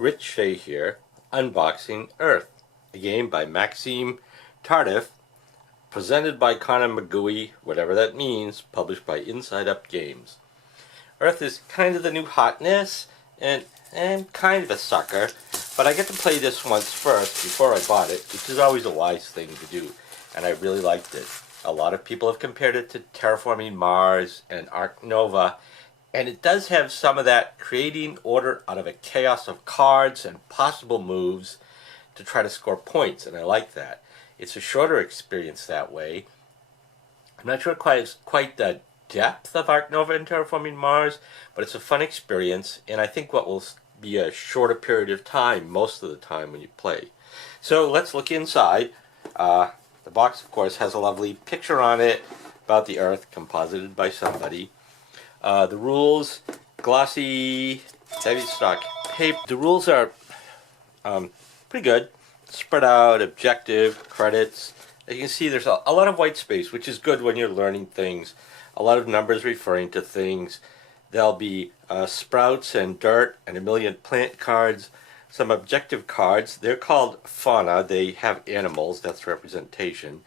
Rich Shea here, unboxing Earth, a game by Maxime Tardif, presented by Connor McGooey, whatever that means, published by Inside Up Games. Earth is kind of the new hotness, and I'm kind of a sucker, but I get to play this once first before I bought it, which is always a wise thing to do, and I really liked it. A lot of people have compared it to Terraforming Mars and Ark Nova, and it does have some of that creating order out of a chaos of cards and possible moves to try to score points, and I like that. It's a shorter experience that way. I'm not sure quite the depth of Ark Nova and Terraforming Mars, but it's a fun experience, and I think what will be a shorter period of time most of the time when you play. So let's look inside. The box, of course, has a lovely picture on it about the Earth, composited by somebody. The rules, glossy, heavy stock paper. The rules are pretty good. Spread out, objective, credits. As you can see, there's a lot of white space, which is good when you're learning things. A lot of numbers referring to things. There'll be sprouts and dirt and a million plant cards. Some objective cards. They're called fauna. They have animals. That's representation.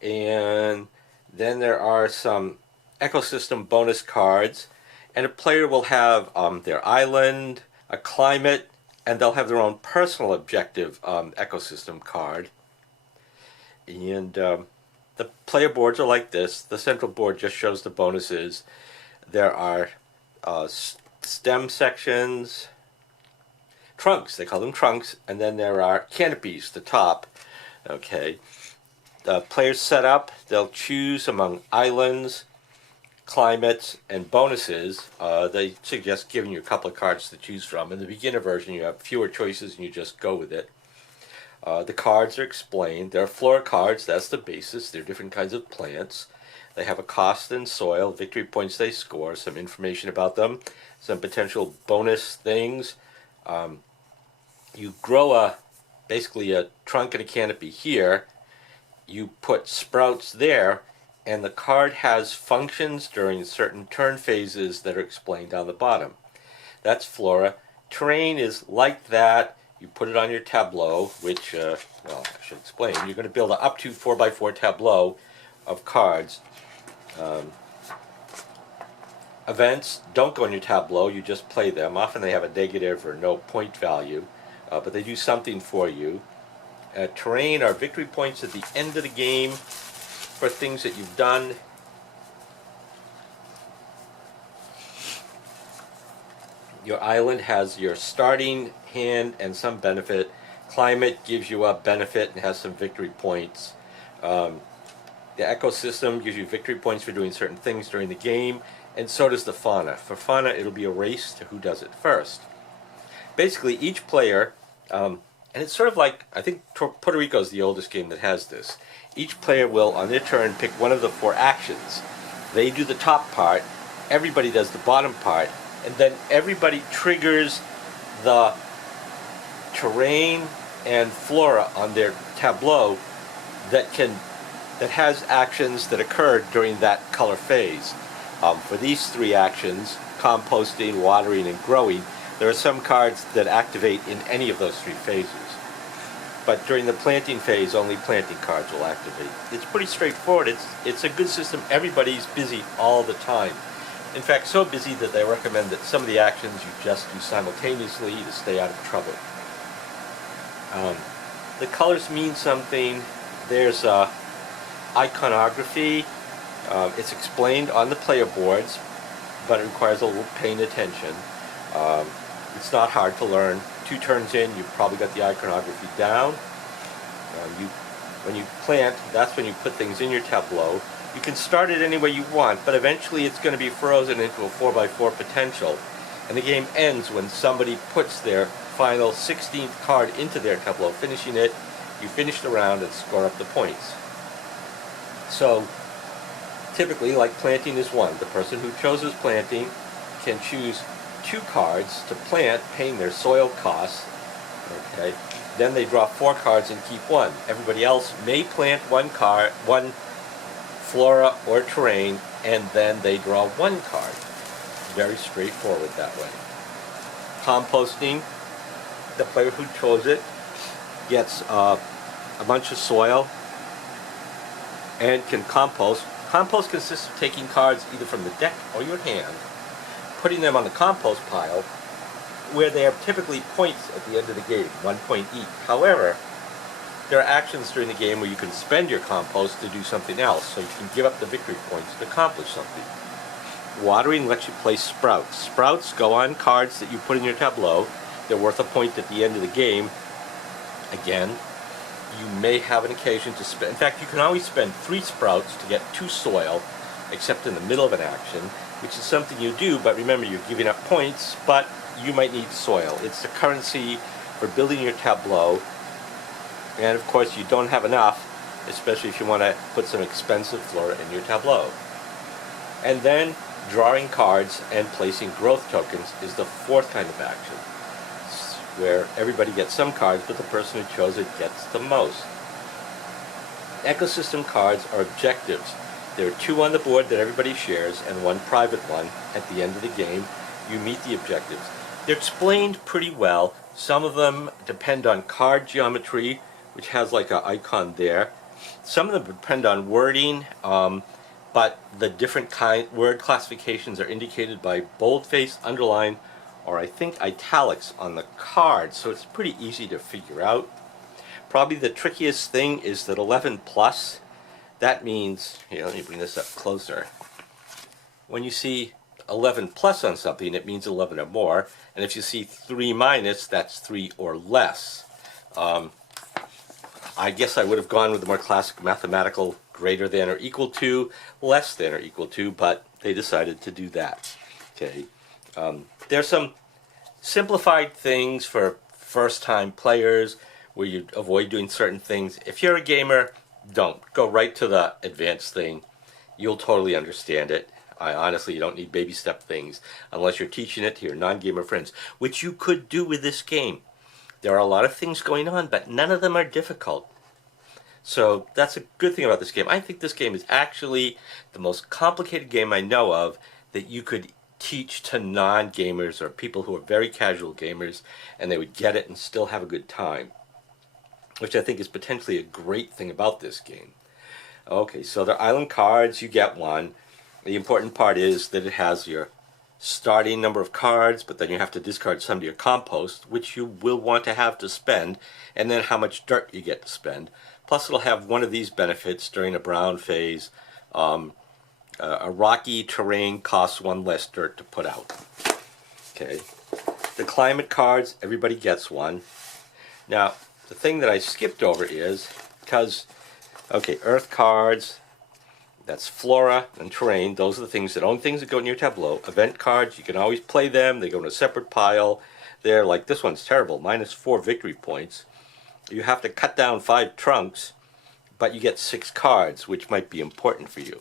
And then there are some ecosystem bonus cards, and a player will have their island, a climate, and they'll have their own personal objective ecosystem card. And the player boards are like this. The central board just shows the bonuses. There are stem sections, trunks, they call them trunks, and then there are canopies, the top. Okay. The players set up, they'll choose among islands, climates, and bonuses. They suggest giving you a couple of cards to choose from. In the beginner version, you have fewer choices and you just go with it. The cards are explained. There are flora cards, that's the basis. There are different kinds of plants. They have a cost and soil, victory points they score, some information about them, some potential bonus things. You grow basically a trunk and a canopy here. You put sprouts there, and the card has functions during certain turn phases that are explained down the bottom. That's flora. Terrain is like that. You put it on your tableau, which, well, I should explain. You're going to build an up to 4x4 tableau of cards. Events don't go on your tableau, you just play them. Often they have a negative or no point value, but they do something for you. Terrain are victory points at the end of the game for things that you've done. Your island has your starting hand and some benefit. Climate gives you a benefit and has some victory points. The ecosystem gives you victory points for doing certain things during the game, and so does the fauna. For fauna, it'll be a race to who does it first. Basically, each player, and it's sort of like, I think Puerto Rico is the oldest game that has this. Each player will, on their turn, pick one of the 4 actions. They do the top part, everybody does the bottom part, and then everybody triggers the terrain and flora on their tableau that has actions that occurred during that color phase. For these 3 actions, composting, watering, and growing, there are some cards that activate in any of those 3 phases. But during the planting phase, only planting cards will activate. It's pretty straightforward. It's a good system. Everybody's busy all the time. In fact, so busy that they recommend that some of the actions you just do simultaneously to stay out of trouble. The colors mean something. There's iconography. It's explained on the player boards, but it requires a little paying attention. It's not hard to learn. 2 turns in, you've probably got the iconography down. When you plant, that's when you put things in your tableau. You can start it any way you want, but eventually it's going to be frozen into a 4x4 potential. And the game ends when somebody puts their final 16th card into their tableau, finishing it. You finish the round and score up the points. So, typically, like planting is 1. The person who chooses planting can choose 2 cards to plant, paying their soil costs. Okay. Then they draw 4 cards and keep 1. Everybody else may plant 1 card, 1 flora or terrain, and then they draw 1 card. Very straightforward that way. Composting, the player who chose it gets a bunch of soil and can compost. Compost consists of taking cards either from the deck or your hand, putting them on the compost pile, where they have typically points at the end of the game, 1 point each. However, there are actions during the game where you can spend your compost to do something else, so you can give up the victory points to accomplish something. Watering lets you place sprouts. Sprouts go on cards that you put in your tableau. They're worth a point at the end of the game. Again, you may have an occasion to spend, in fact, you can always spend 3 sprouts to get 2 soil, except in the middle of an action, which is something you do, but remember, you're giving up points, but you might need soil. It's the currency for building your tableau, and of course you don't have enough, especially if you want to put some expensive flora in your tableau. And then drawing cards and placing growth tokens is the 4th kind of action, where everybody gets some cards, but the person who chose it gets the most. Ecosystem cards are objectives. There are 2 on the board that everybody shares and 1 private one. At the end of the game, you meet the objectives. They're explained pretty well. Some of them depend on card geometry, which has like an icon there. Some of them depend on wording, but the different word classifications are indicated by boldface, underline, or I think italics on the card, so it's pretty easy to figure out. Probably the trickiest thing is that 11 plus, that means, here, let me bring this up closer. When you see 11 plus on something, it means 11 or more, and if you see 3 minus, that's 3 or less. I guess I would have gone with the more classic mathematical greater than or equal to, less than or equal to, but they decided to do that. Okay. There's some simplified things for first-time players where you avoid doing certain things. If you're a gamer, don't. Go right to the advanced thing. You'll totally understand it. Honestly, you don't need baby step things unless you're teaching it to your non-gamer friends, which you could do with this game. There are a lot of things going on, but none of them are difficult. So that's a good thing about this game. I think this game is actually the most complicated game I know of that you could teach to non-gamers or people who are very casual gamers, and they would get it and still have a good time, which I think is potentially a great thing about this game. Okay, so the island cards, you get 1. The important part is that it has your starting number of cards, but then you have to discard some to your compost, which you will want to have to spend, and then how much dirt you get to spend. Plus it'll have one of these benefits during a brown phase. A rocky terrain costs 1 less dirt to put out. Okay. The climate cards, everybody gets 1. Now, the thing that I skipped over is, because, okay, earth cards, that's flora and terrain. Those are the things, the only things that go in your tableau. Event cards, you can always play them. They go in a separate pile. They're like, this one's terrible, -4 victory points. You have to cut down 5 trunks, but you get 6 cards, which might be important for you.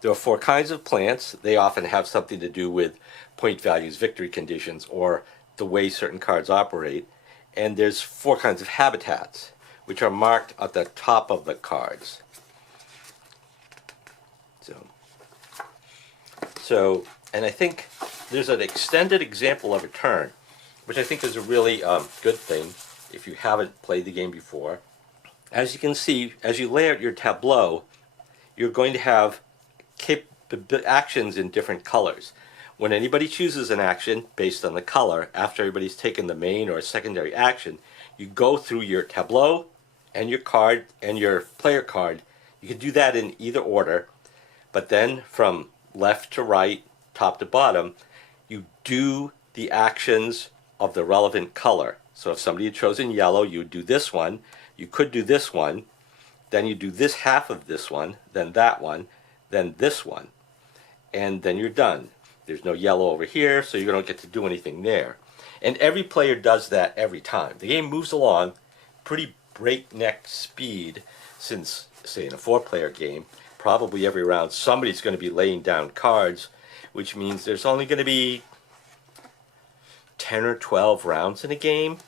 There are 4 kinds of plants. They often have something to do with point values, victory conditions, or the way certain cards operate. And there's 4 kinds of habitats, which are marked at the top of the cards. So, and I think there's an extended example of a turn, which I think is a really good thing if you haven't played the game before. As you can see, as you lay out your tableau, you're going to have actions in different colors. When anybody chooses an action based on the color, after everybody's taken the main or secondary action, you go through your tableau and your card and your player card. You can do that in either order, but then from left to right, top to bottom, you do the actions of the relevant color. So if somebody had chosen yellow, you would do this one. You could do this one. Then you do this half of this one, then that one, then this one. And then you're done. There's no yellow over here, so you don't get to do anything there. And every player does that every time. The game moves along pretty breakneck speed since, say, in a 4-player game, probably every round somebody's going to be laying down cards, which means there's only going to be 10 or 12 rounds in a game.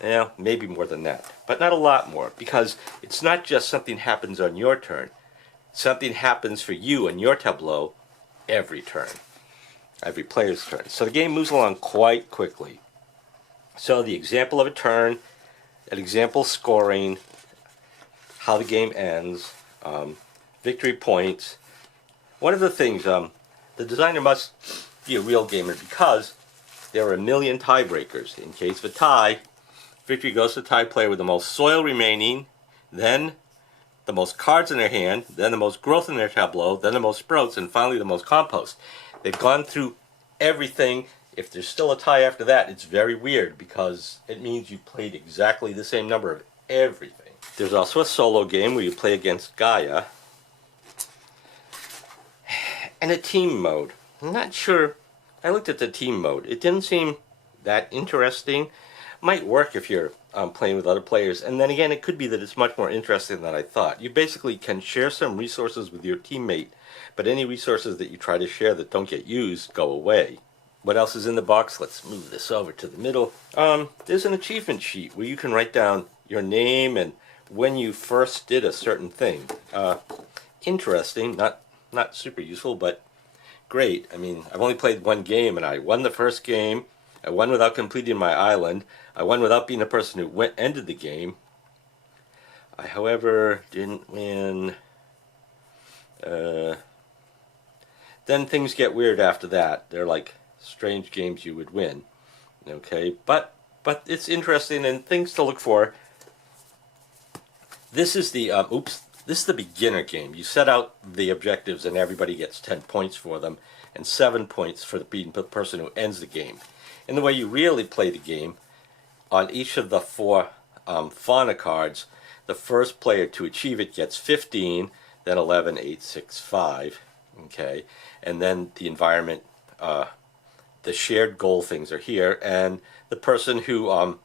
Yeah, maybe more than that, but not a lot more, because it's not just something happens on your turn. Something happens for you in your tableau every turn. every player's turn. So the game moves along quite quickly. So the example of a turn, an example scoring, how the game ends, victory points. One of the things, the designer must be a real gamer because there are a million tiebreakers. In case of a tie, victory goes to the tie player with the most soil remaining, then the most cards in their hand, then the most growth in their tableau, then the most sprouts, and finally the most compost. They've gone through everything. If there's still a tie after that, it's very weird because it means you played exactly the same number of everything. There's also a solo game where you play against Gaia, and a team mode. I'm not sure. I looked at the team mode. It didn't seem that interesting. Might work if you're playing with other players, and then again, it could be that it's much more interesting than I thought. You basically can share some resources with your teammate, but any resources that you try to share that don't get used go away. What else is in the box? Let's move this over to the middle. There's an achievement sheet where you can write down your name and when you first did a certain thing. Interesting, not super useful, but great. I mean, I've only played one game, and I won the first game. I won without completing my island. I won without being the person who ended the game. I, however, didn't win. Then things get weird after that. They're like strange games you would win. Okay, but it's interesting and things to look for. This is the this is the beginner game. You set out the objectives and everybody gets 10 points for them and 7 points for the person who ends the game. And the way you really play the game, on each of the 4 fauna cards, the first player to achieve it gets 15, then 11, 8, 6, 5. Okay, and then the environment, the shared goal things are here, and the person who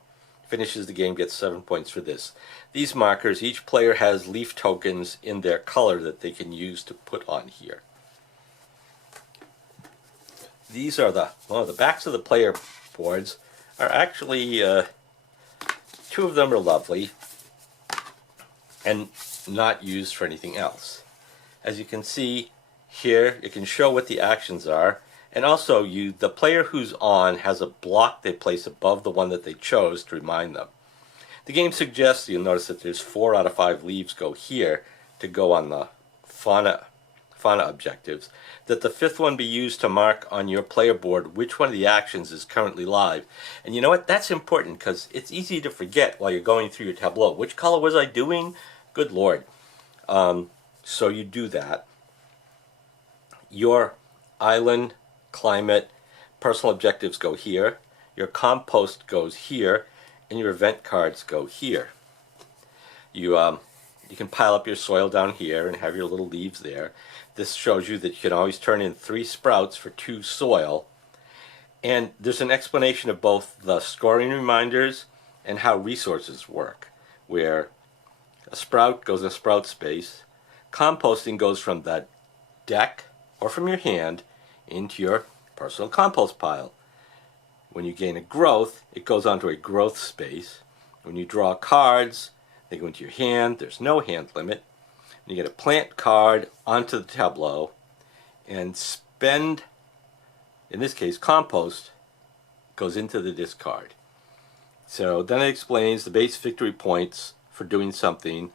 finishes the game gets 7 points for this. These markers, each player has leaf tokens in their color that they can use to put on here. These are the backs of the player boards are actually, 2 of them are lovely and not used for anything else. As you can see here, it can show what the actions are, and also the player who's on has a block they place above the one that they chose to remind them. The game suggests, you'll notice that there's 4 out of 5 leaves go here to go on the fauna objectives, that the 5th one be used to mark on your player board which one of the actions is currently live. And you know what? That's important because it's easy to forget while you're going through your tableau. Which color was I doing? Good Lord. So you do that. Your island, climate, personal objectives go here. Your compost goes here. And your event cards go here. You can pile up your soil down here and have your little leaves there. This shows you that you can always turn in 3 sprouts for 2 soil. And there's an explanation of both the scoring reminders and how resources work, where a sprout goes in a sprout space. Composting goes from the deck or from your hand into your personal compost pile. When you gain a growth, it goes onto a growth space. When you draw cards, they go into your hand. There's no hand limit. And you get a plant card onto the tableau and spend, in this case, compost goes into the discard. So then it explains the base victory points for doing something,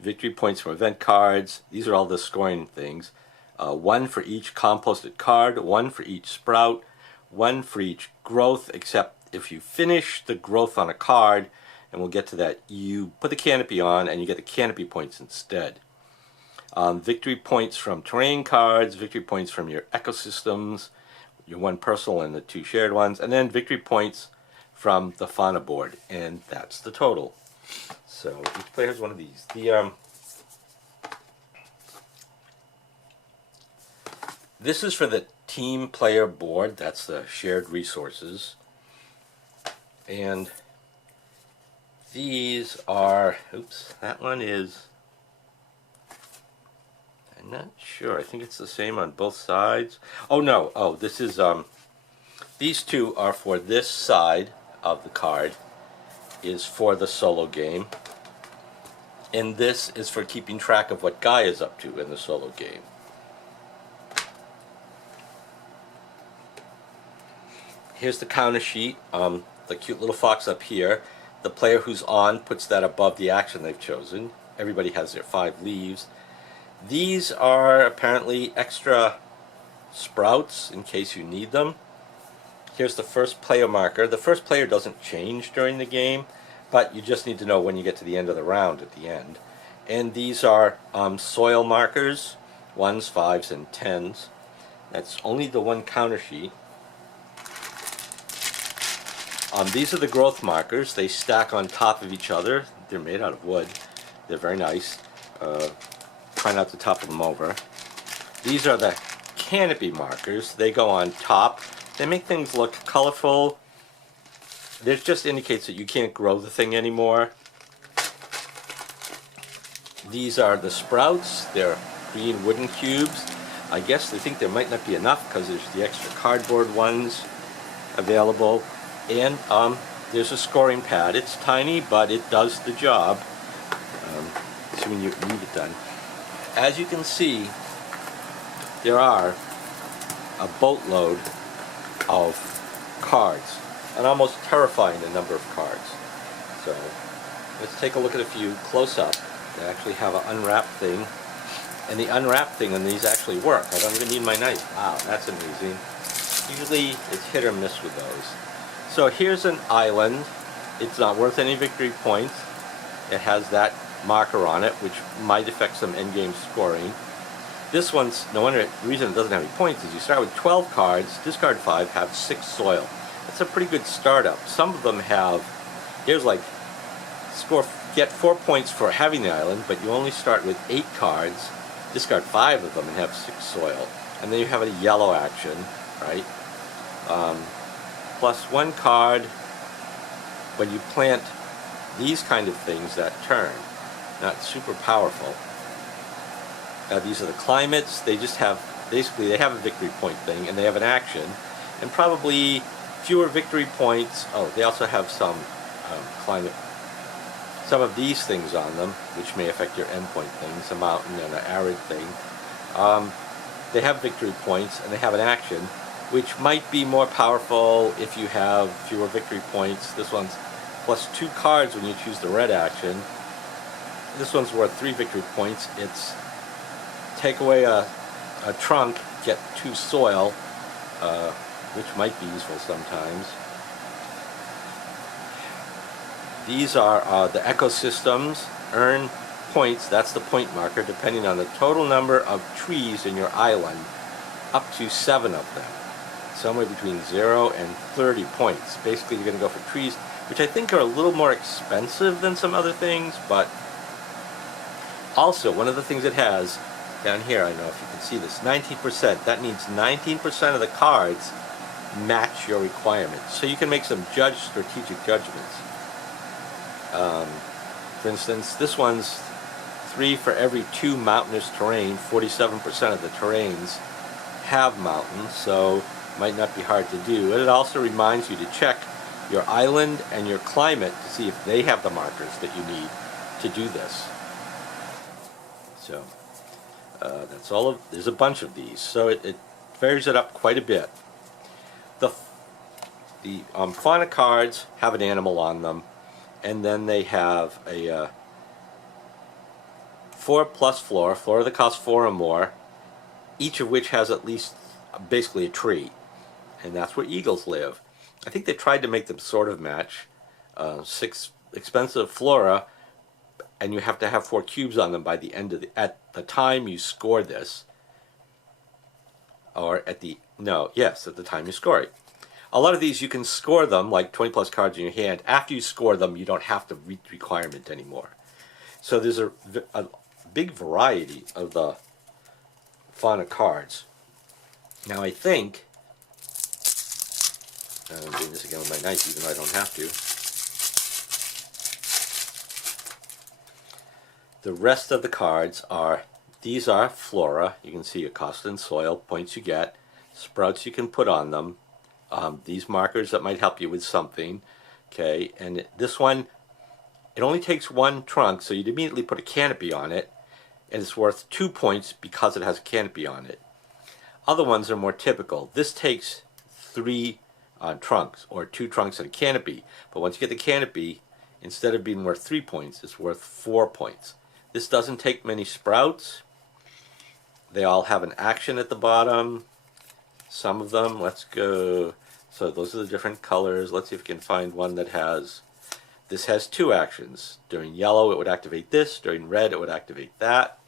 victory points from event cards. These are all the scoring things. 1 for each composted card, 1 for each sprout, 1 for each growth, except if you finish the growth on a card, and we'll get to that, you put the canopy on and you get the canopy points instead. Victory points from terrain cards, victory points from your ecosystems, your 1 personal and the 2 shared ones, and then victory points from the fauna board, and that's the total. So each player has one of these. This is for the team player board. That's the shared resources. And these are, oops, that one is, I'm not sure. I think it's the same on both sides. Oh no, this is, these 2 are for this side of the card, is for the solo game. And this is for keeping track of what Guy is up to in the solo game. Here's the counter sheet. The cute little fox up here. The player who's on puts that above the action they've chosen. Everybody has their 5 leaves. These are apparently extra sprouts in case you need them. Here's the first player marker. The first player doesn't change during the game, but you just need to know when you get to the end of the round at the end. And these are soil markers, 1s, 5s, and 10s. That's only the one counter sheet. These are the growth markers. They stack on top of each other. They're made out of wood. They're very nice. Try not to topple them over. These are the canopy markers. They go on top. They make things look colorful. This just indicates that you can't grow the thing anymore. These are the sprouts. They're green wooden cubes. I guess they think there might not be enough because there's the extra cardboard ones available. And there's a scoring pad. It's tiny, but it does the job. Assuming you need it done. As you can see, there are a boatload of cards, an almost terrifying number of cards. So let's take a look at a few close up. They actually have an unwrap thing, and the unwrap thing on these actually work. I don't even need my knife. Wow, that's amazing. Usually it's hit or miss with those. So here's an island. It's not worth any victory points. It has that marker on it, which might affect some endgame scoring. This one's, no wonder, the reason it doesn't have any points is you start with 12 cards, discard 5, have 6 soil. That's a pretty good startup. Some of them have, here's like, get 4 points for having the island, but you only start with 8 cards, discard 5 of them and have 6 soil. And then you have a yellow action, right? Plus 1 card when you plant these kind of things that turn. Not super powerful. These are the climates. They just have, basically they have a victory point thing and they have an action and probably fewer victory points. Oh, they also have some climate, some of these things on them which may affect your endpoint things, a mountain and an arid thing. They have victory points and they have an action which might be more powerful if you have fewer victory points. This one's plus 2 cards when you choose the red action. This one's worth 3 victory points. It's take away a trunk, get 2 soil, which might be useful sometimes. These are the ecosystems. Earn points, that's the point marker, depending on the total number of trees in your island, up to 7 of them. Somewhere between 0 and 30 points. Basically, you're going to go for trees, which I think are a little more expensive than some other things, but also, one of the things it has, down here, I don't know if you can see this, 19%. That means 19% of the cards match your requirements. So you can make some strategic judgments. For instance, this one's 3 for every 2 mountainous terrain. 47% of the terrains have mountains, so it might not be hard to do. And it also reminds you to check your island and your climate to see if they have the markers that you need to do this. So that's all of, there's a bunch of these, so it varies it up quite a bit. The fauna cards have an animal on them, and then they have a 4 plus flora that costs 4 or more, each of which has at least basically a tree, and that's where eagles live. I think they tried to make them sort of match. 6 expensive flora, and you have to have 4 cubes on them by the end of at the time you score this, or at the time you score it. A lot of these you can score them, like 20 plus cards in your hand. After you score them, you don't have to reach requirement anymore. So there's a big variety of the fauna cards. Now I think, I'm doing this again with my knife even though I don't have to. The rest of the cards are, these are flora. You can see your cost and soil, points you get, sprouts you can put on them, these markers that might help you with something, okay, and this one, it only takes 1 trunk, so you'd immediately put a canopy on it, and it's worth 2 points because it has a canopy on it. Other ones are more typical. This takes 3 trunks, or 2 trunks and a canopy. But once you get the canopy, instead of being worth 3 points, it's worth 4 points. This doesn't take many sprouts. They all have an action at the bottom. Some of them, let's go. So those are the different colors. Let's see if we can find one that has, this has 2 actions. During yellow, it would activate this. During red, it would activate that.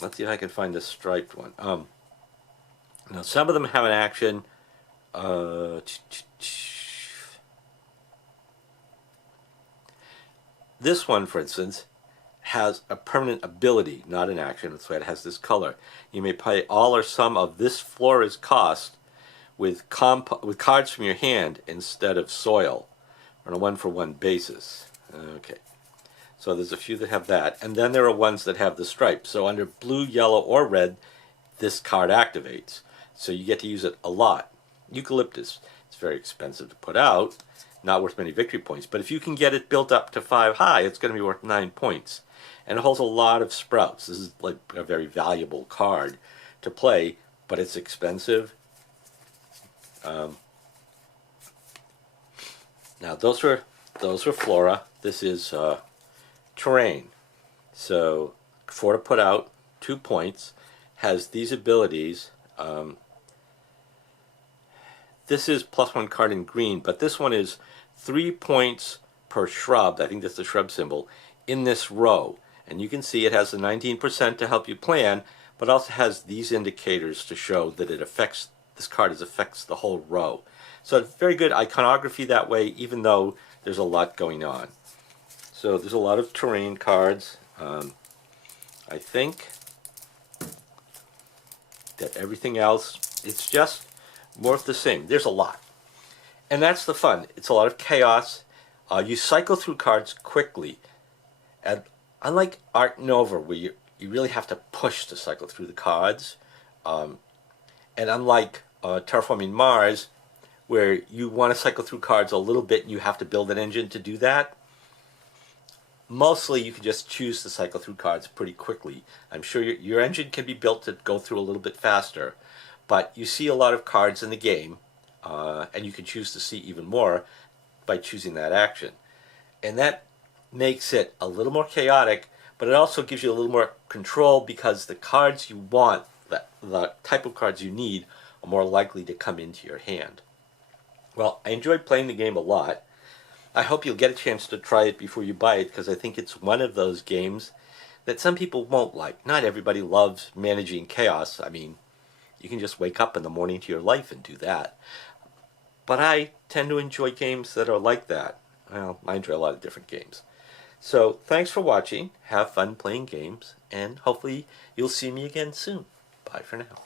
Let's see if I can find the striped one. Now, some of them have an action. This one, for instance, has a permanent ability, not an action. That's why it has this color. You may pay all or some of this flora's cost with cards from your hand instead of soil, on a 1-for-1 basis. Okay. So there's a few that have that. And then there are ones that have the stripes. So under blue, yellow, or red, this card activates. So you get to use it a lot. Eucalyptus. It's very expensive to put out. Not worth many victory points. But if you can get it built up to 5 high, it's going to be worth 9 points. And it holds a lot of sprouts. This is like a very valuable card to play, but it's expensive. Now those were flora. This is terrain. So 4 to put out, 2 points. Has these abilities. This is +1 card in green, but this one is 3 points per shrub. I think that's the shrub symbol in this row. And you can see it has the 19% to help you plan, but also has these indicators to show that it affects, this card affects the whole row. So it's very good iconography that way, even though there's a lot going on. So there's a lot of terrain cards. I think that everything else, it's just more of the same. There's a lot. And that's the fun. It's a lot of chaos. You cycle through cards quickly. And unlike Art Nova, where you really have to push to cycle through the cards, and unlike Terraforming Mars, where you want to cycle through cards a little bit and you have to build an engine to do that, mostly you can just choose to cycle through cards pretty quickly. I'm sure your engine can be built to go through a little bit faster, but you see a lot of cards in the game, and you can choose to see even more by choosing that action. And that makes it a little more chaotic, but it also gives you a little more control because the cards you want, the type of cards you need, are more likely to come into your hand. Well, I enjoyed playing the game a lot. I hope you'll get a chance to try it before you buy it, because I think it's one of those games that some people won't like. Not everybody loves managing chaos. I mean, you can just wake up in the morning to your life and do that. But I tend to enjoy games that are like that. Well, I enjoy a lot of different games. So thanks for watching. Have fun playing games, and hopefully you'll see me again soon. Bye for now.